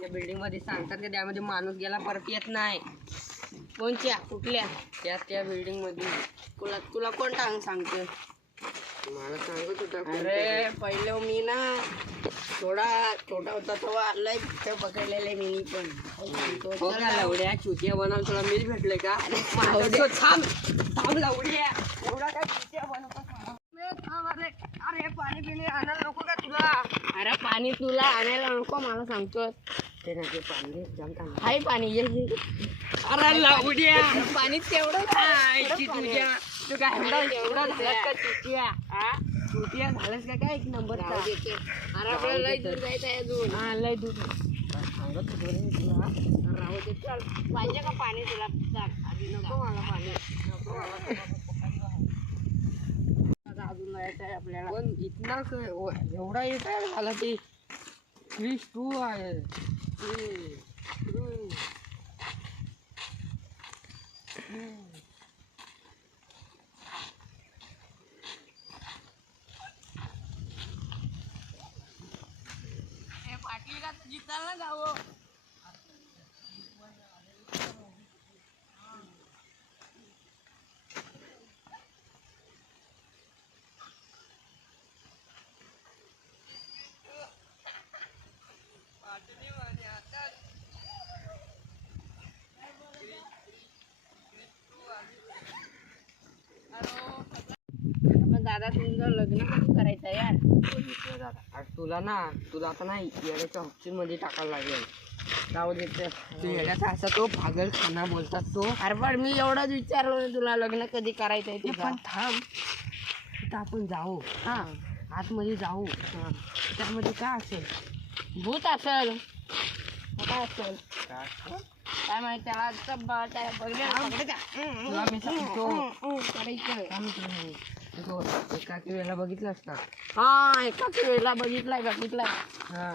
त्या बिल्डिंग मध्ये सांगतात का त्यामध्ये माणूस गेला परत येत नाही. कोणच्या कुठल्या त्या बिल्डिंग मध्ये तुला तुला कोण सांगतो? मला सांगत होता. अरे पहिले मी ना थोडा छोटा होता तेव्हा लय भुट्टे पकडलेले मी पण. हो का लवड्या चुतिया बनवून तुला मीच भेटलोय का? थांब लवड्या एवढा काय चुतिया बनवतो? अरे पाणी पिणे आणायला नको का तुला? अरे पाणी तुला आणायला नको मला सांगतो. ते ना ते पाणी जमता हाय पाणी ये. अरे लवड्या पाणी तेवढं तुझ्या तू काय एवढा झालास का चुतिया? चुतिया झालास का काय एक नंबरचा? अरे आपल्याला लय दूर जायचं आहे अजून. हा लय दूर सांगत होतो रे मी तुला. राहू दे चल. पाहिजे का पाणी तुला? आधी नको मला पाणी. नको मला अजून जायचं आहे आपल्याला. पण इतना एवढा येत आहे झाला ते 22 आहे. पाटील का जितायला जावं. दादा तुमचं लग्न कधी करायचं यार? तुला आता नाही येड्याच्या ऑप्शन मध्ये टाकायला लागेल. जाऊ देत तू येड्याचा असा तो पागलखाना बोलतात तो. अरे पण मी एवढंच विचारलं तुला लग्न कधी करायचंय ते. पण थांब तिथं आपण जाऊ. हा आतमध्ये जाऊ. त्यामध्ये काय असेल? भूत असेल काय असेल काय माहिती त्याला तुला मी सांगतो करायचं. एकाच वेळेला बघितलं असतात. हा एकाच वेळेला बघितलाय. हा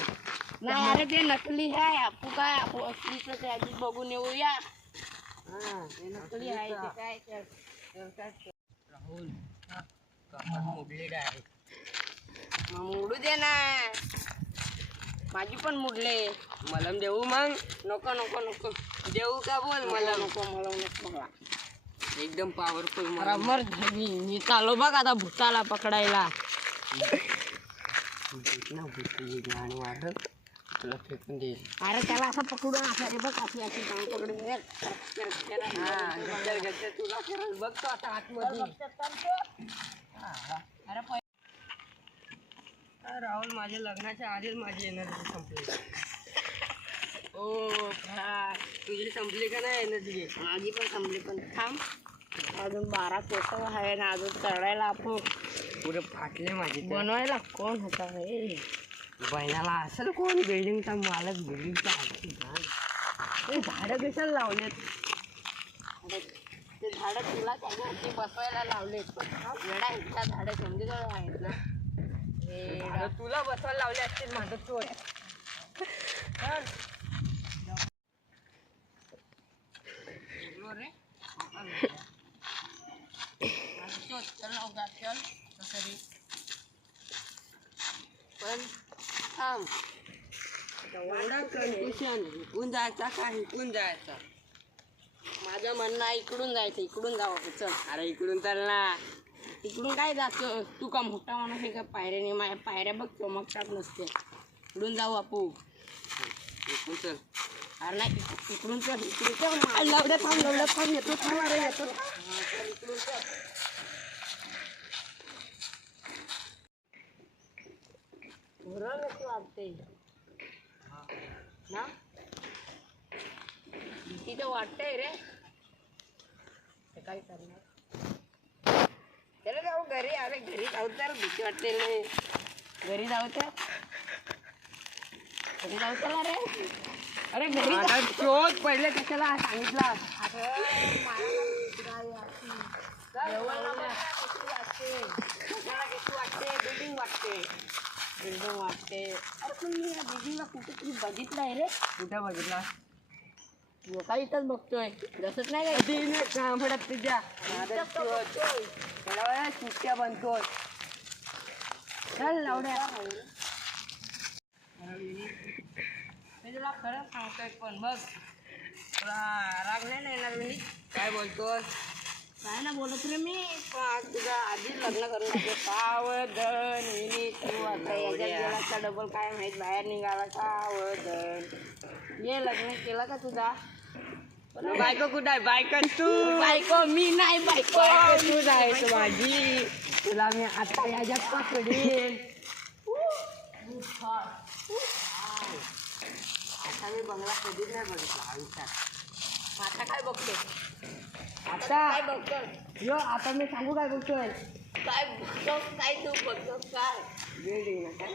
नाही अरे ते नकली आहे. आपू काय आपू असलीच ते आधी बघून येऊया. ते नकली आहे ते काय राहुल मोडलेला आहे. मोडू दे ना. माझी पण मोडले. मलम देऊ मग? नको नको नको देऊ का बोल? मला नको मला नको मला एकदम पॉवरफुल. बरोबर मी चालो बघ आता भूताला पकडायला. तुला फेकून देईल. अरे त्याला असं पकडून असं रे बघ अशी अशी टांग पकडून तुला खरंच बघतो आता आतमध्ये. अरे राहुल माझ्या लग्नाच्या आधीच माझी एनर्जी संपली. ओ तुझी संपली का नाही एनर्जी? माझी पण संपली. पण थांब अजून 12 कोट आहे ना अजून चढायला. आपण पुढे फाटले माझे. बनवायला कोण होता हे? बहिणाला असेल कोण? बिल्डिंगचा मालक. बिल्डिंगचा ते झाडं कशाला लावलेत? ते झाडं तुला ते बसवायला लावलेत. वेडा इतका झाडं समजून आहेत ना. तुला बसवायला लावले असतील माझं चोर. पण थांब एवढा कन्फ्युजन. इकडून जायचा का इकडून जायचा? माझं म्हणणं आहे इकडून जायचं. इकडून जावं आपण. चल अरे इकडून तर ना. इकडून काय जातं? तू का मोठा माणूस आहे का? पायऱ्याने माझ्या पायऱ्या बघ चमकतात नसते. इकडून जाऊ आपू. इकडून चल. अरे नाही इकडून चल. इकडून चल. लावड्या थांब येतो. थांब अरे येतो. इकडून चल. वाटते ना भीती तर वाटतंय रे. काय करणार? त्याला जाऊ घरी. अरे घरी जाऊ तर भीती वाटते रे. घरी जाऊ तर रे. अरे घरी शोध पहिले कशाला सांगितलं? बिल्डिंग वाटते. अरे पण मी या बिल्डिंगला कुठेतरी बघितलंय रे. कुठे बघितला? लोका इथंच बघतोय. जसंच नाही काय तुझ्या सुट्ट्या बनतोय. चल लावड्या. तुला खरं सांगतोय पण बघ तुला राग नाही ना येणार मी काय बोलतोस? काय ना बोलत रे मी पण तुझं आधीच लग्न करून टाकलं सावधन विनी तू आता याच्यात गेला का डबल काय माहित बाहेर निघाला सावधन ये लग्न केलं का तुझा बायको कुठं आहे? बायको तू. बायको मी नाही बायको बायको तू आहेस माझी. तुला मी आता याच्यात पकडीन. आता मी बंगला कधीच नाही बघितला आयुष्यात आता काय बघतो आता काय बघतो यो आता मी सांगू काय बघतोय? काय बघतो काय तू बघतो काय वेळ येईना काय?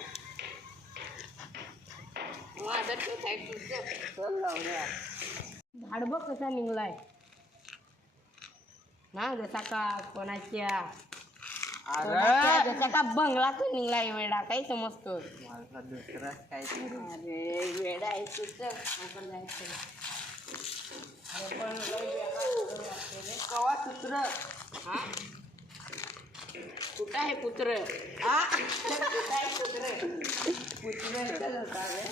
माझं तू काय तुझं चल लावूया. झाड बघ कसा निघलाय ना जसा का कोणाच्या जसा का बंगला तो निघलाय वेडा काही समजतो मला दुसरं काय तरी. अरे वेडा आहे तुझं आपण जायचं कवा सुत्र हा कुठं आहे पुत्र हा कुठं आहे पुत्र पुत्र होता रे.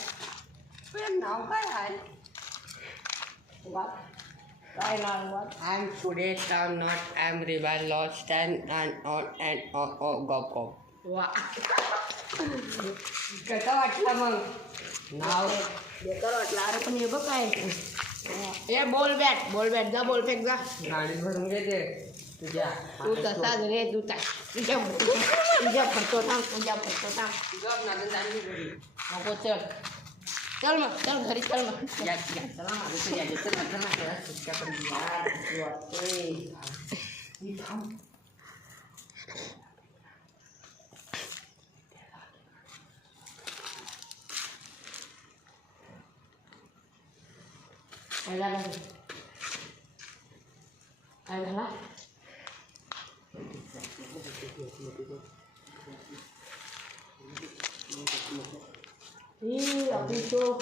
पण नाव काय आहे? काय नाव I'm today I'm not I'm rival lost and on and gop gop. वा कसं वाटलं मग नाव? बेकार वाटला अरे पण हे बघ काय हे बॉल बॅट जा बॉल फेक जा गाडीत भरून घेते तुझ्या. तू तसाच रे तू तुझ्या फरतो थांब गप नादन जाणली घरी. नको चल मग चल घरी चल मग चला माझं तर यायचं नंतर ना त्याला सुट्ट्या पण दिल्या. वाटतोय मी थांब. काय झाला काय झाला आपण तो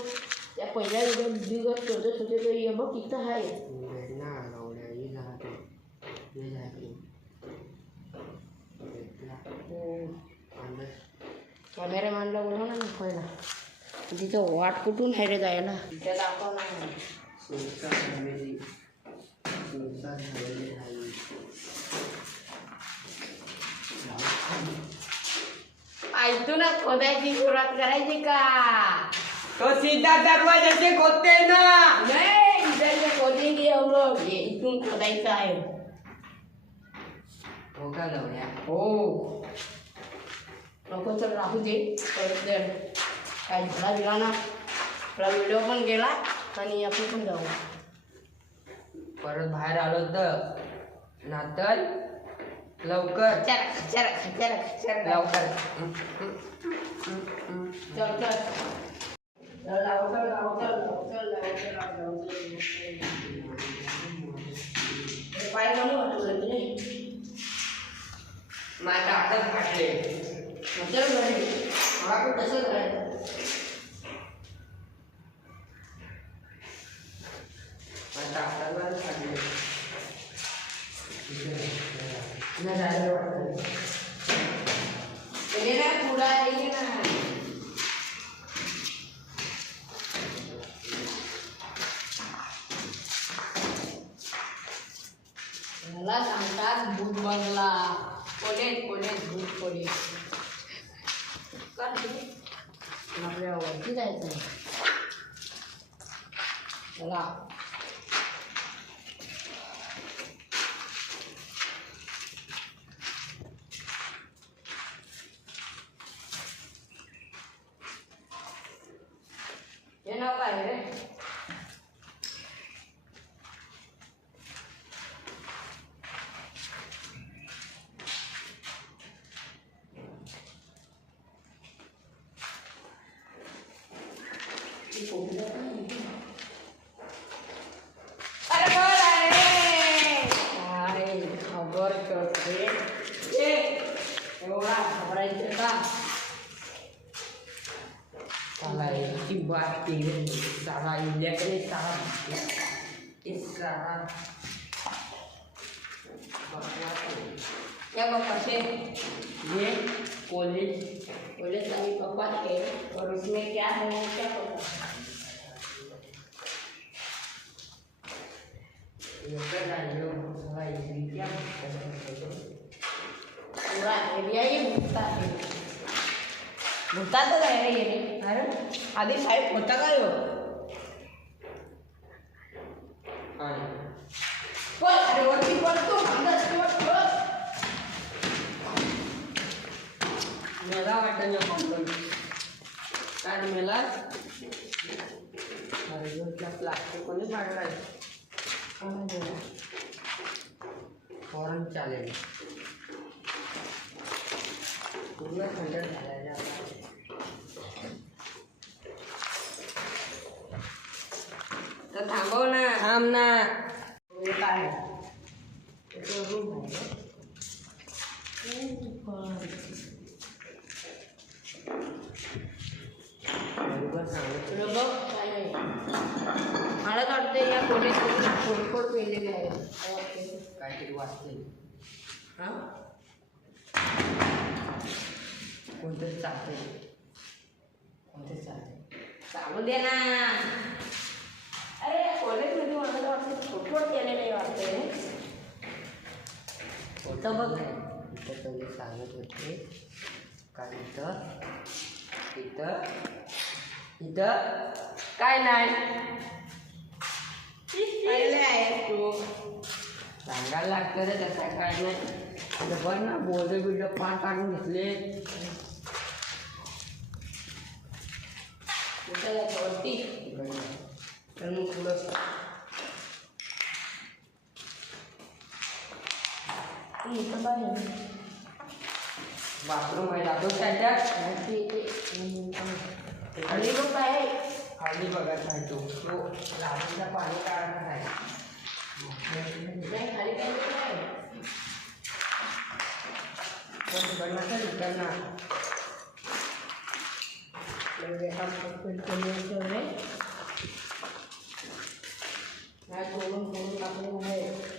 त्या पहिल्या दिवस शोधत होते तो ये बघ तिथं आहे ना लावड्या ही झाली हे झाली कॅमेरामॅनला बोलव ना पहिला तिथं वाट कुठून आहे रे जायला तिथे दाखव ना ऐकूनच खोदायची सुरुवात करायची का तो सीधा दरवाजाचे खोदते ना. नाही इधर खोदेंगे हम लोग ये इथून खोदायचं आहे हो का लावड्या? हो नको तर राहू दे परत जर काय झाला गेला ना आपला व्हिडिओ पण गेला आणि आपण पण जाऊ परत बाहेर आलो तर नातर लवकर चल लवकर. पाय म्हणून वाटलं तुझे माझ्या हातात फाटले. चल घरी मला पण तसंच करायचं माझ्या हातात फाटले. नाही जायला वाटत ये ना पुढा ये ना मला सांगतात भूत बंगला कोलेट भूत कोलेट आपल्या वरती जायचं आहे चला हे नाव काय रे अरे बोला रे काय खबर करते एवढा घबरायचं का साला याची बात केली. साला इंडियाकडे साला साला क्या पापा से ये कॉलेज बोले सभी पापा थे और उसमें क्या है वो क्या पता एकच राहिलो सगळा इतिहास भूतातच आहे रे गेले. अरे आधी शाळेत होता काय हो? अरे वरती पडतो मला वाटतं मी फोन काय मला प्लास्टिक कोणी पाडलाय फॉरन चालेल पूर्ण थंड झालेला तर थांबव ना. थांब ना काय बरोबर सांगतो तुला बघ काय नाही. मला तर वाटतं या खोलीत खोडखोड पेरलेली आहे. काहीतरी वाचते हां कोणतरी चालते कोणतरी चालते सांगू दे ना. अरे या कॉलेजमध्ये मला तर वाटतं खोडखोड केलेलं आहे वाटतं. होतं बघ इथं पहिले सांगत होते का इथं इथं इथं काय नाही पहिले आहे तू सांगायला लागतं रे त्याचं काय नाही आता बघ ना बोर्ड बिर्ड फार काढून घेतले कुठं जायचं वरती तर मग थोडंसं इथं काय आहे? बाथरूम आहे दाखव त्याच्यात खाली लोक आहे. खाली बघायचा आहे तो लादीचं पाणी काढायचं आहे नाही खाली काय लोक आहे. बनवायचं दुकान सोडून सोडून टाकलेलं आहे.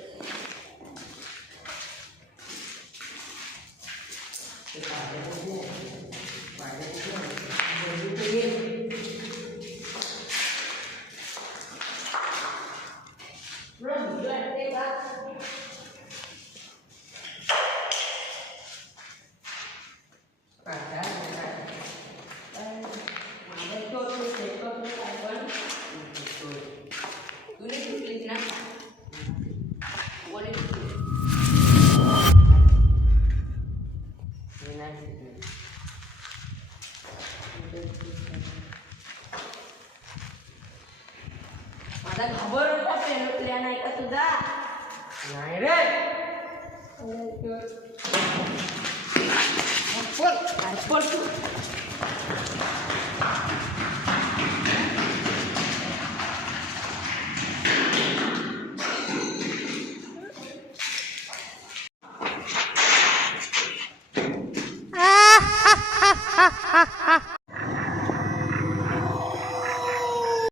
माझा घाबर होता प्लॅन आहे का तुझा? नाही रे पळ तू